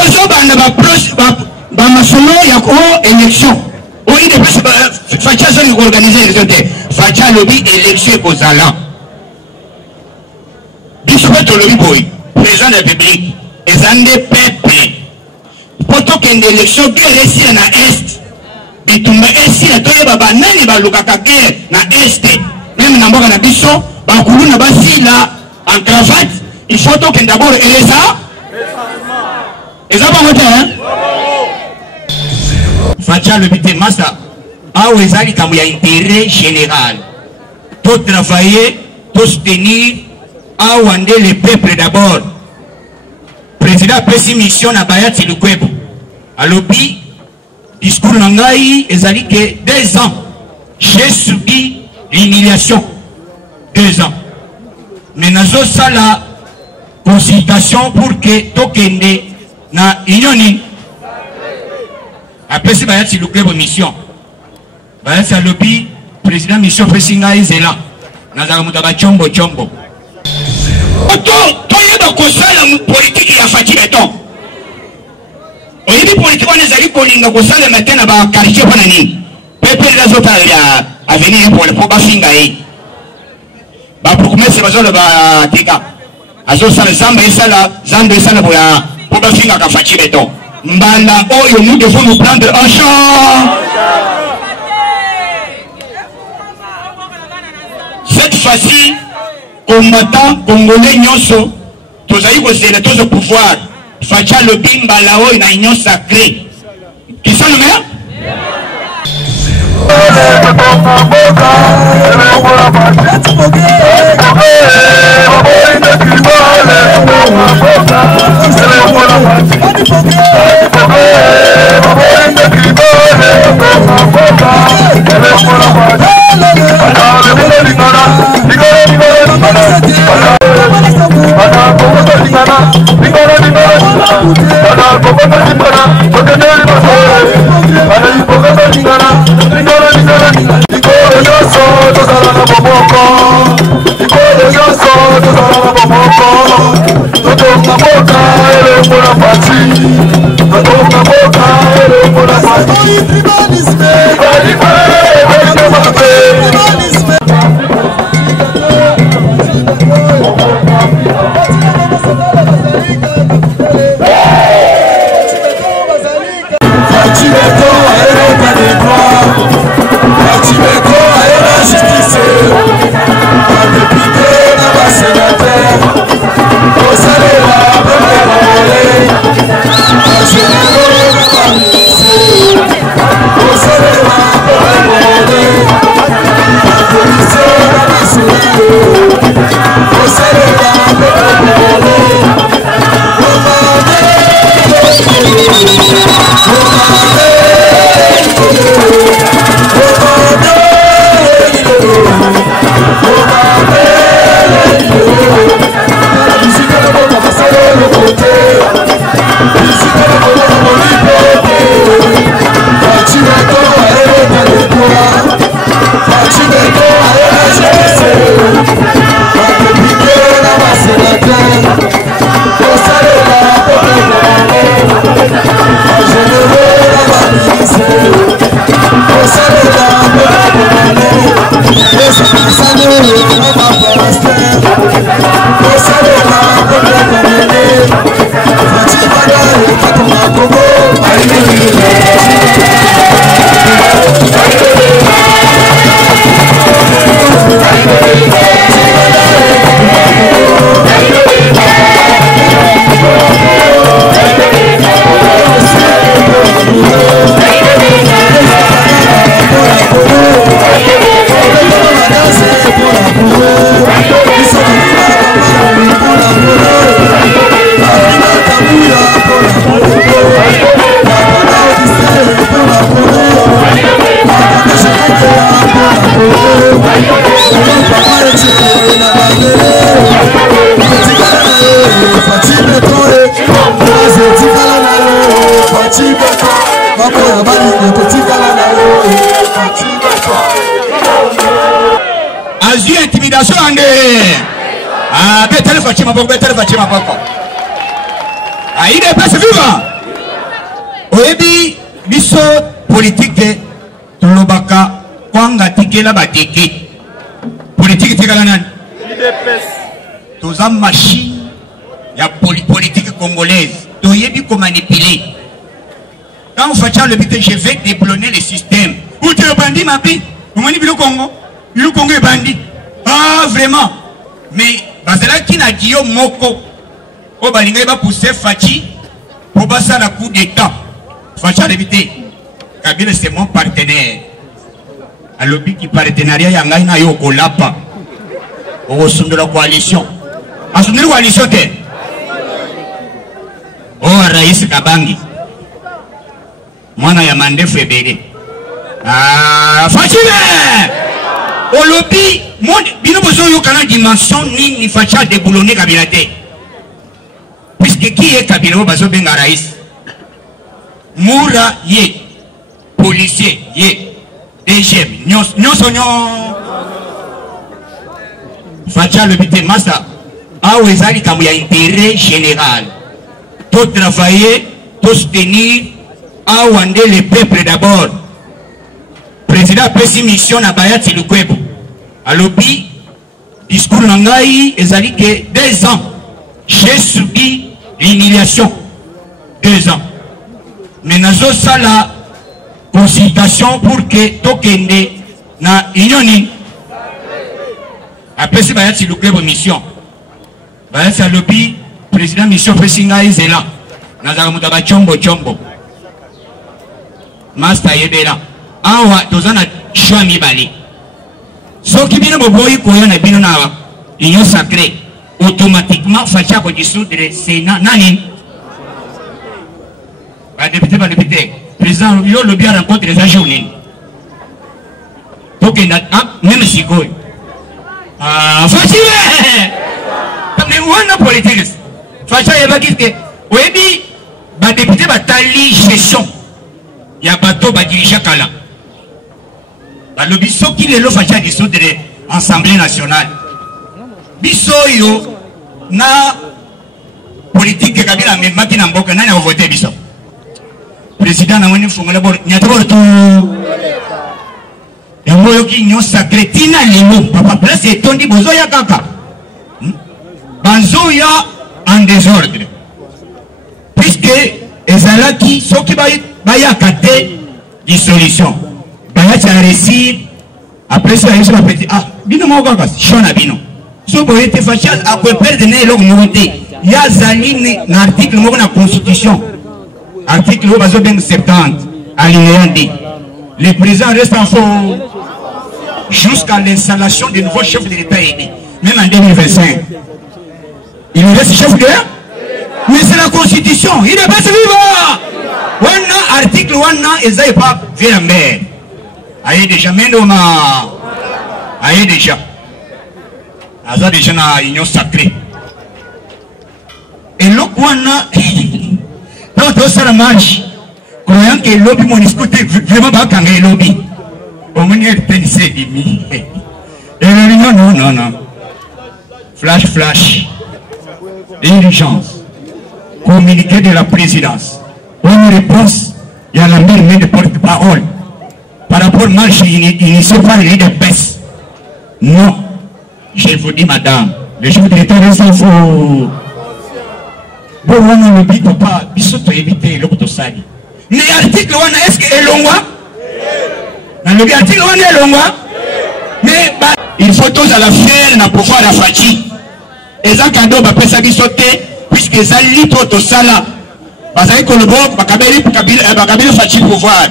bozo bana ba masomo ya ko élection o ide pesa facha zo ni organiser élection te facha lobby élection kozala bisoto lobby boy président de la République ezande peuple poto kende élection guerre ici na est bitumba ici na toye baba nani balukaka guerre na est même na mboka na biso bakulu na basila en cravate il faut que d'abord eleza pas monter hein facha le but master a ezali comme ya intérêt général tout travailler tout soutenir a wande le peuple d'abord président pesi mission na bayati lukwebo alobi discours nangai ezali que 2 ans j'ai subi l'humiliation 2 ans mais nazo sala consultation pour que tokende na unioni après si bayati lukwebo mission bayati alobi président mission pesinga izela nazaka mutaba chombo toyeba kosala politique ya Fachi Beton oyebi politique wana ezali kolinga kosala matin na bakartier mpona nini pepe lazota ya avenir po bafinga ye bapromese bazoloba tika azosala zambe esala boya po bafingaka Fachi Beton mbala oyo nous devons nous prendre en charge cette fois-ci combattant congolais nyonso tozali kozela tozo pouvoir facha le bimba la oyo na union sacrée qui sont le meilleur Azui intimidation ande. Ah, betele Fachi maboko, betele Fachi maboko. Ah, il est pas vivant. Oyebi biso politique tulobaka kwanga tikela batiki politique tikala nani toza machine ya politique congolaise toyebi ko manipuler. Quand Facha le but je vais déboulonner le système. Où tu es bandit ma vie? Vous m'avez dit le Congo est bandit. Ah vraiment. Mais basala qui n'a dit au moko au balinga va pousser Fachi pour passer la coup d'état. Facha le but Kabila c'est mon partenaire. À l'objet qui partenariat yanga ina yo kolapa. Au sein de la coalition. À son de la coalition t'es. Oh Raïs Kabangi. Mwana ya mande febere. Ah, Fachile! Au lobby, bino bozo yo kana dimension ni Facha déboulonner Kabila te. Puisque qui est Kabila bazo benga Raïs? Moura ye, policier ye, DGM, nyosonyo. Facha le bité massa. Ah, ezali kamu ya intérêt général. Tout travailler, tout soutenir. Awande le peuple d'abord. Président a pris mission à Bayati Lukwebo. À l'obi, discours Nangaï, ezali que 2 ans. J'ai subi l'humiliation. 2 ans. Mais nazo sala consultation pour que tokende na unioni. Après si Bayati Lukwebo mission. Bayati l'obi, président mission Presinga Izela. Nazara mutaba chombo. Master Yebela. Awa tozana choix mibali. So qui bino boboyi koya na bino na union sacrée automatiquement Facha ko dissoudre Sénat nani. Ba député président yo le bien rencontre les journée. Donc même si quoi. Ah Facha. Mais on a politique. Facha yebaki que oyebi ba député ba tali gestion. Il y a bateau qui dirige Kala. Le biso qui est le Facha dissoudre l'Assemblée nationale. Biso yo na politique de Kabila mais Makina Mboka n'a voté biso. Président n'a pas fait bord. Il y a d'abord tout. Et moi qui n'y a sacré tina limo. Papa place et tondi bozoya kaka. Banzoya en désordre. Puisque ezalaki so qui va Baya kate dissolution. Baya réussi. Après ça, il va péter. Ah, bino mokaka, shona bino. So boye te Facha a quoi perdre ne log monté. Il y a zaline l'article de la Constitution. Article 70 alinéa D. Le président reste en faux jusqu'à l'installation du nouveau chef de l'État aidé. Même en 2025. Il reste chef de l'État. Mais c'est la Constitution. Il n'est pas vivant. Wana article wana ezai pas vers mer. Aïe déjà mendoma. Aïe déjà. Aza déjà na union sacrée. Et l'autre wana donc ça la marche. Croyant que lobby mon écoute vraiment pas quand le lobby. Au moins il pensait demi. Non. Flash. Urgence. Communiqué de la présidence. Une réponse, il y a la main de porte-parole. Par rapport à marche initiée par l'IDPS. Non. Je vous dis, madame, le chef de l'État reste en faux. Bon, on ne dit pas, il faut éviter l'autre sali. Mais l'article, est-ce qu'il est long? Dans l'article, est long? Mais il faut tous à la faire, na pouvoir la Fachi. Et ça, quand on va faire ça, puisque ça lit tout ça là. Parce que le bon, Bakabeli Fachi pouvoir.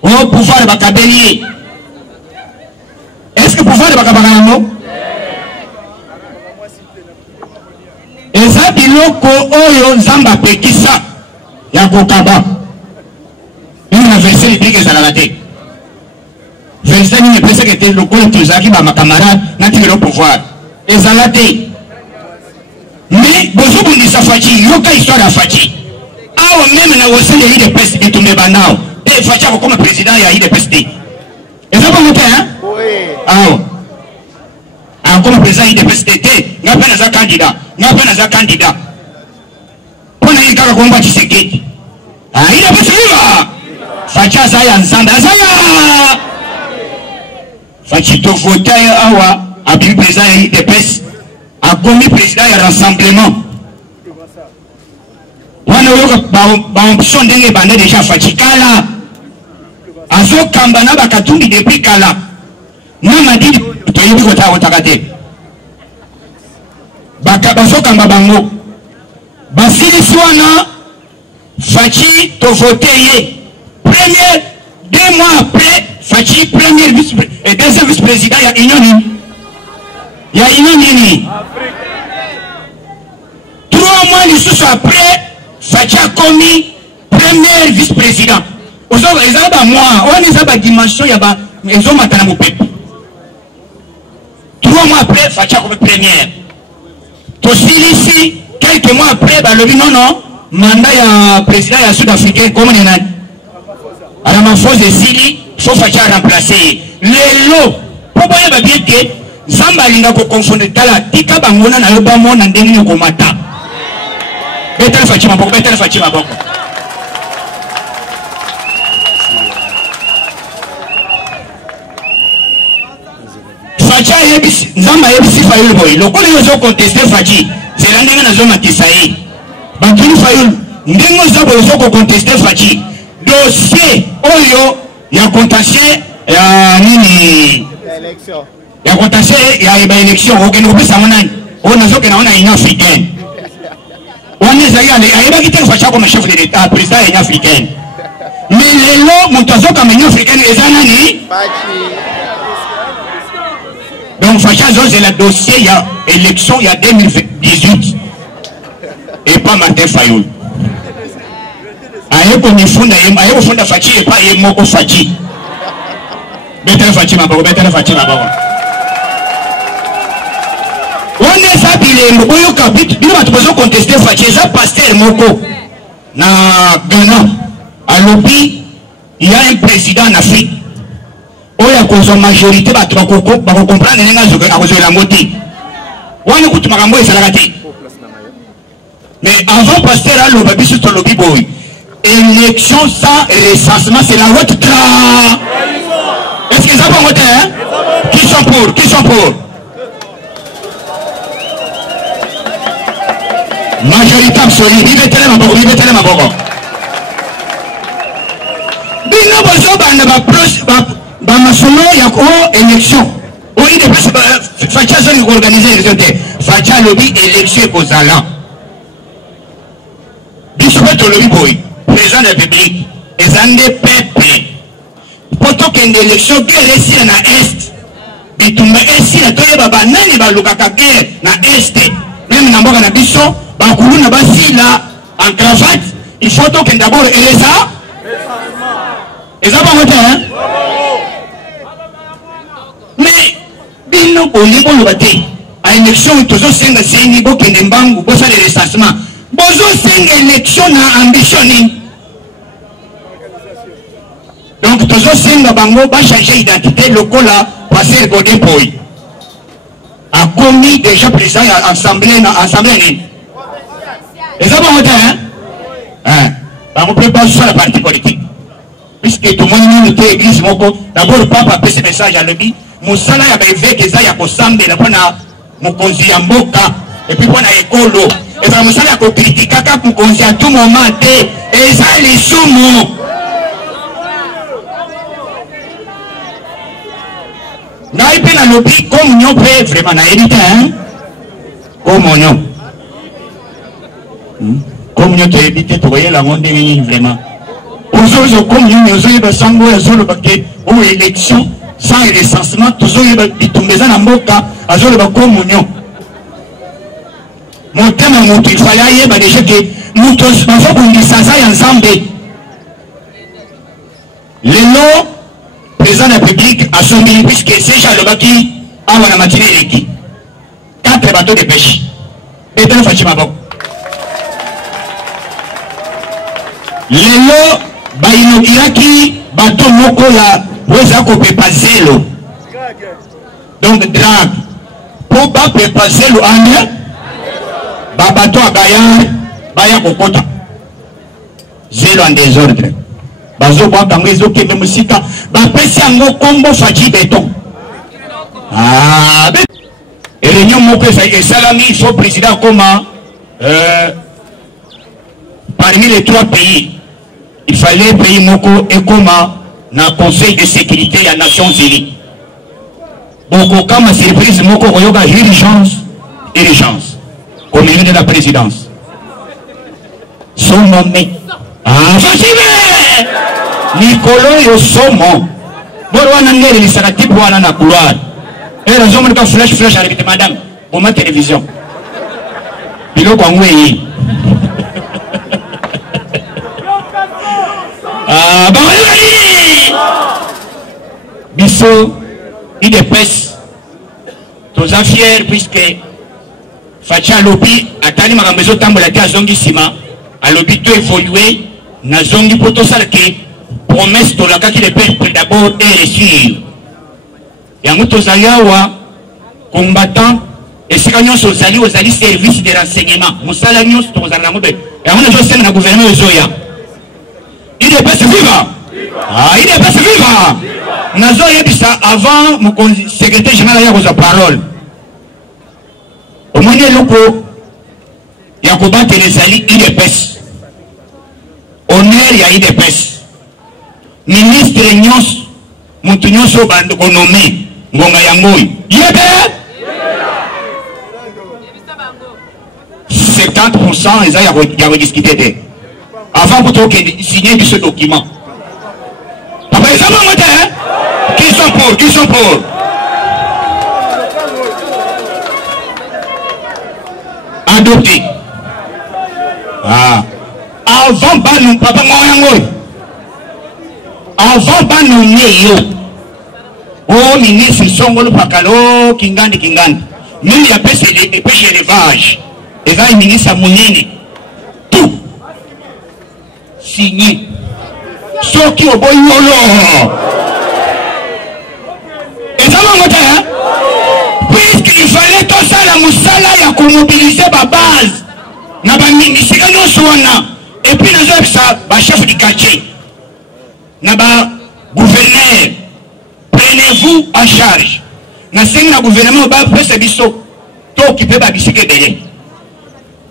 Au pouvoir de Bakabeli. Est-ce que pouvoir de Bakabeli? Et ça, biloko oyo Zamba Pekisa. Yakokaba. Une verset dit que ça l'a raté. Verset il pense que était le col de Zaki, ma camarade, n'a tiré le pouvoir. Et ça l'a dit. Mais, bonjour, vous dites ça, Fachi, yoka histoire à Fachi. Ah, même na aussi les IDPS et tout le banao. Et Fachi, comme président, il y a IDPS. Et ça, vous voulez, hein? Oui. Ah, comme président IDPS, n'a pas un candidat. N'a pas un candidat. Pour nous, il y a un combat qui se guette. aina basuliva facha saya nzambe azala fachi to voter awa abi président de presse a commis président ya rassemblement wana yoka ba option ndenge bande déjà fachi kala azo kamba na bakatumbi depuis kala na madidi to yebi ko ta otakate baka bazo kamba bango basilisi wana fachi to voter premier 2 mois après fachi premier vice et deuxième vice-président ya union nini 3 mois lisusu après fachi a commis premier vice-président ozoba eza ba mois wana eza ba dimension ya ba ezomata na mopepe 3 mois après fachi a commis première tosilisi quelques mois après balobi non mandat ya président ya sud-africain comme ni nani Ramaphosa esili faut fachi a remplacer lelo po boyeba bien ke nzambe alinga koconfondre tala tika bangona na yo bamona ndenge nini komata betala fachi maboko fachi ayebisi nzambe ayebisi fayulu boye lokola ozo conteste fachi zela ndenge nazomatisa ye bakini fayulu ndenge oza boye ozo koconteste fachi dossier oyo ya contentieux ya nini ya contentieux ya élection okende kopesa nani oyo nazokenda wana union africaine wana ezali ayebaki te fachi akoma chef de l'état président ya union africaine mais lelo moto azokama union africaine eza nani donc fachi azozela dossier ya élection ya 2018 et pas Martin Fayulu aye komifunda aye kofunda fachi epa ye moko fachi betala fachi maboko wana eza bilembo oyoka bino bato bazo conteste fachi eza pasteur moko na Ghana alobi il y a un président en Afrique oyo akozwa majorité bato bakocomprendre ndenge akozwela yango te wana kutu makambo ezalaka te mais avant pasteur aloba biso tolobi boye élection sans recensement c'est la haute trahison. Est-ce qu'ils ont voté hein? Qui sont pour majorité absolue bibetele maboko bino bozo banda ba masomo ya ko élection oui de plus facha zone organiser élection te facha lobby élection kozala biso beto lobby boy président de la République ezande peuple poto kende élection guerre esila na est bitumba esila toyeba banani balukaka guerre na est même na mboka na biso bakulu na basila en cravate il faut donc d'abord elesa pas voté hein mais bino bolingo lobate a élection tozo senga sengi bokende mbangu bosa le recensement bozo senga élection na ambition ni donc tozo senga bango ba changer identité lokola passer Godin Boy a commis déjà président à assemblée ni les avons voté hein on prépare sur la partie politique puisque tout le monde nous était église moko d'abord le pape a fait ce message à l'objet musala ya beveke za ya kosambela pona mukonzi ya mboka et puis pona ekolo et ça musala ko kritika ka mukonzi à tout moment te et ça les sumo na ipe na lobi communion pe vraiment na éviter hein communion communion te éviter to yela monde ni vraiment aujourd'hui communion aujourd'hui sango ya zolo baké ou élection sans recensement toujours bitumbeza na mboka azole ba communion motema mutu ifala yeba déjà que mutu mafo kundisasa ya nzambe lelo président de la République a sombi puisque c'est Jalobaki awa na matinée eleki 4 bateaux de pêche betala fachi maboko lelo bainokiraki bateau moko ya weza kopepa zelo donc drague po bapepa zelo ane babato abaya baya kokota zéro en désordre. Bazo Bangango ezokende musika bapesi yango kombo Faji Béton. Ah, et réunion moko esalami so président comment parmi les 3 pays il fallait pays moko et comment na conseil de sécurité des Nations Unies. Beaucoup comme surprise moko oyoga urgence au milieu de la présidence. Son nommé Nicolo Yosomo Borwana Ngere Lisarati Bwana na couloir. Et la zone de flash avec madame pour ma télévision. Bilo Kwangwe. Ah, bon, Bisso, il dépêche. Tous en fiers puisque Facha Lobi a tani magambezo tambola te azongi sima. A Lobi tout évolué. Na zongi poto salke promesse to la kaki le peuple d'abord est reçu. Yango tozayawa combattant et si kanyo sozali ozali service de renseignement. Musala nyos tozala ngobe. Yango na josé na gouvernement zoya. Il est pas vivant. Ah, il est pas vivant. Nazo yebisa avant mon secrétaire général ya koza parole. Au moins loko ya kobattre les alliés il est pas. Honneur ya IDPS ministre nyos mutu nyonso bando konome ngonga ya ngoi yebe 70% eza ya rediscuter de avant pour signer ce document papa eza mamote qui sont pour adopté. Ah, avant banou papa moyango avant banou neyo oh ministre songolo pakalo kingandi même il a pêché élevage et là il ministre monene tout signé soki oboyolo et ça va puisqu'il fallait tout ça la musala ya ko mobiliser ba base na ba ministre nyonso wana et puis nous avons ça ba chef du quartier na ba gouverneur prenez-vous en charge na sengi na gouvernement ba pesa biso to occupé ba bisike belé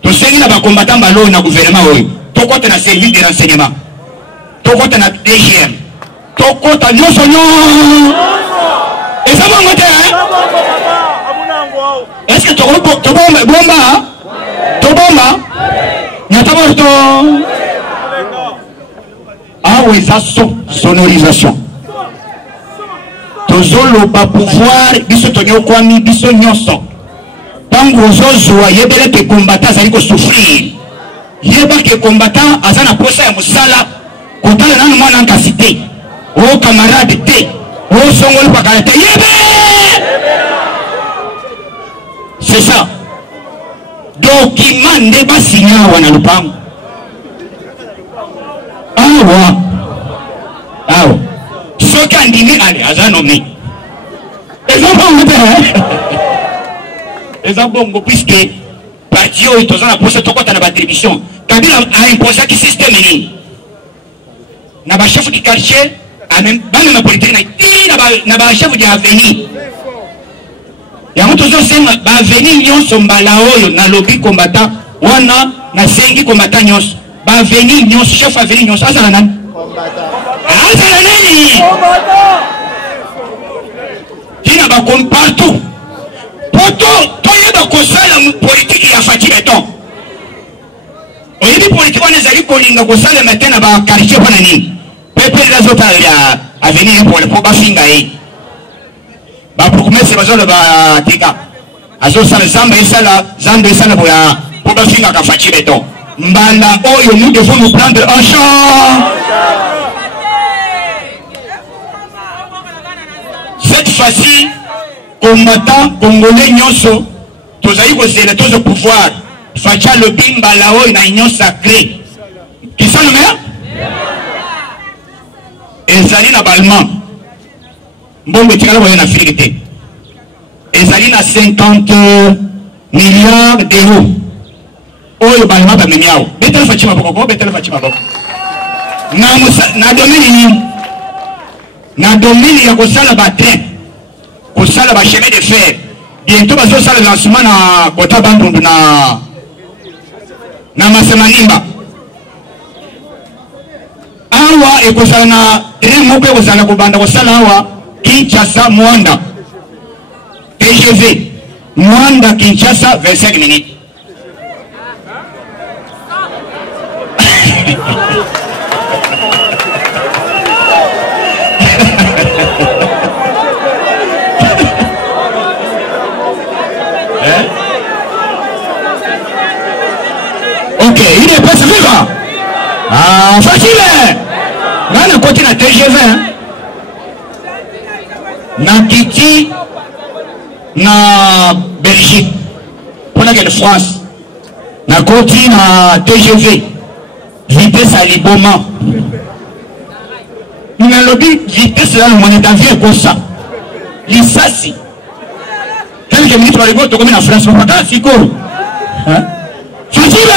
to sengi na ba combattant balo na gouvernement oyo to kota na service de renseignement to kota na DGM to kota nyonso et ça va ngote est-ce que to bomba Nataborto ah oui ça sonorisation tozolo ba pouvoir biso tonyo kwami biso nyonso tango zozwa yebele ke combattant azali ko souffrir yeba ke combattant azana posa ya musala kotala nanu mwana nkasite o camarade te o songolo pakala te yebe c'est ça document ne ba signa wana lupango awa soki andimi ale aza nommé eza bongo puisque parti oyo toza na posa tokota na batribution kabila aimposaki système nini na bachef du quartier bamema politique na bachef de avenir yango tozosenga baavenir nyonso mbala oyo nalobi combattant wana nasengi combattant nyonso baavenir nyonso chef avenir nyonso azala nani azala nani tina bakon partout poto toyeba kosala politique ya Faji Béton oyebi politique wana ezali kolinga kosalema te na bakartier mpona nini pepele azota ya avenir po bafinga ye bapromese bazoloba tika azosala zambe esala po bafingaka Faji Béton mbala oyo nous devons nous prendre en charge. Cette fois-ci combattant congolais nyonso tozali kozela tozo pouvoir facha lobi mbala oyo na union sacrée kisano mea ezali na balman mbongo etikala boye na Afrique te ezali na 50 milliards d'euros oyo balman bamemi awo betala Faji maboko betala Faji maboko na domaine na domaine ya kosala ba train kosala ba chemin de fer bientôt bazo sala lancement na kota bandundu na Masemanimba awa ekozala na train moko ekozala kobanda kosala awa Kinshasa Mwanda TGV Mwanda Kinshasa 25 minutes. Ok, il est pas suffisant. Ah, facile. Là, on continue à TGV. Na Kiti, na Belgique, pour la France, na Koti, na TGV, vitesse à Liboma. Nous avons dit vitesse là, le moyen d'avion comme ça. L'Issassi. Quelques minutes par les votes, comme en France, on va pas si court. Facile.